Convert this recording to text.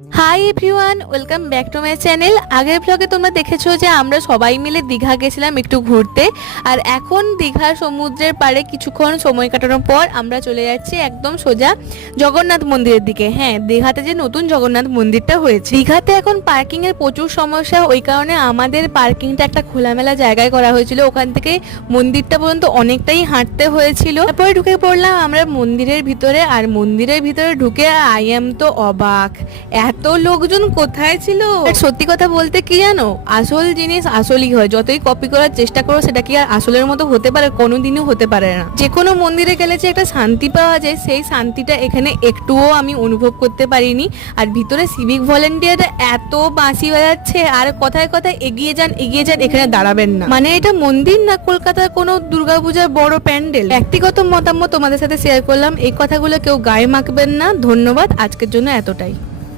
Hi everyone, welcome back to my channel. আগের ব্লগে তোমরা দেখেছো যে আমরা সবাই মিলে দীঘা গেছিলাম একটু ঘুরতে। আর এখন দীঘার সমুদ্রের পাড়ে কিছুক্ষণ সময় কাটানোর পর আমরা চলে যাচ্ছি একদম সোজা জগন্নাথ মন্দিরের দিকে। হ্যাঁ, দীঘাতে যে নতুন জগন্নাথ মন্দিরটা হয়েছে। দীঘাতে এখন পার্কিং এর প্রচুর সমস্যা, ওই কারণে আমাদের পার্কিংটা একটা খোলামেলা জায়গায় করা হয়েছিল। ওখান থেকে মন্দিরটা পর্যন্ত অনেকটাই হাঁটতে হয়েছিল। তারপরে ঢুকে পড়লাম আমরা মন্দিরের ভিতরে। আর মন্দিরের ভিতরে ঢুকে আই এম তো অবাক, এত লোকজন কোথায় ছিল। সত্যি কথা বলতে কি জানো, আসল জিনিস আসলই হয়। যতই কপি করার চেষ্টা করো সেটা কি আর আসলের মতো হতে পারে? কোনোদিনও হতে পারে না। যে কোনো মন্দিরে গেলে যে একটা শান্তি পাওয়া যায়, সেই শান্তিটা এখানে একটুও আমি অনুভব করতে পারিনি। আর ভিতরে সিভিক ভলেন্টিয়াররা এত বাঁশি বাজাচ্ছে আর কথায় কথায় এগিয়ে যান এগিয়ে যান, এখানে দাঁড়াবেন না। মানে এটা মন্দির না কলকাতার কোনো দুর্গাপূজার বড় প্যান্ডেল। ব্যক্তিগত মতামত তোমাদের সাথে শেয়ার করলাম, এই কথাগুলো কেউ গায়ে মাখবেন না। ধন্যবাদ, আজকের জন্য এতটাই।